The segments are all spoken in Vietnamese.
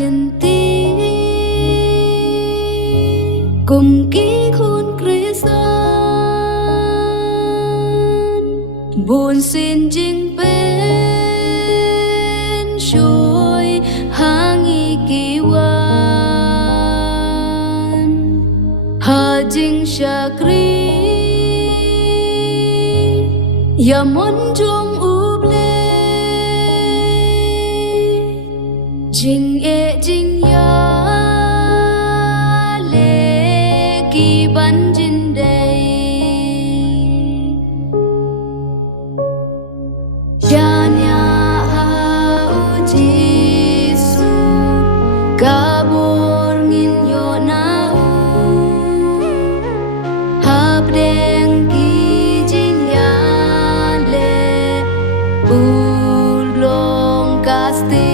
lên tí cùng ký khôn Christ buồn xin chính bên trôi hàng y kỳ quan hà chính chakri ya mon jong uble jing e jing ya le ki ban jin day ya nya jisu kabur ngin yo na hab deng ki jin ya le ulong kasti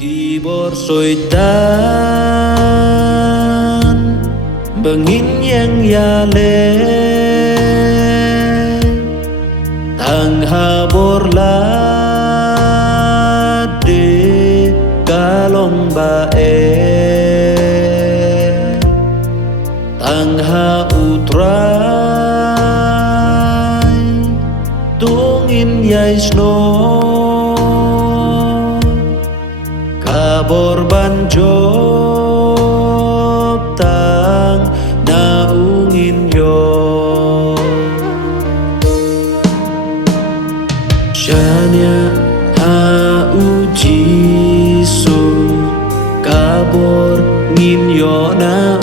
Kibor soitan bengin yang yale tang habor lade kalong bae tang ha utrai tungin yai snow kabor banjop tang naungin yo Shania ha ujisu kabor ngin yo na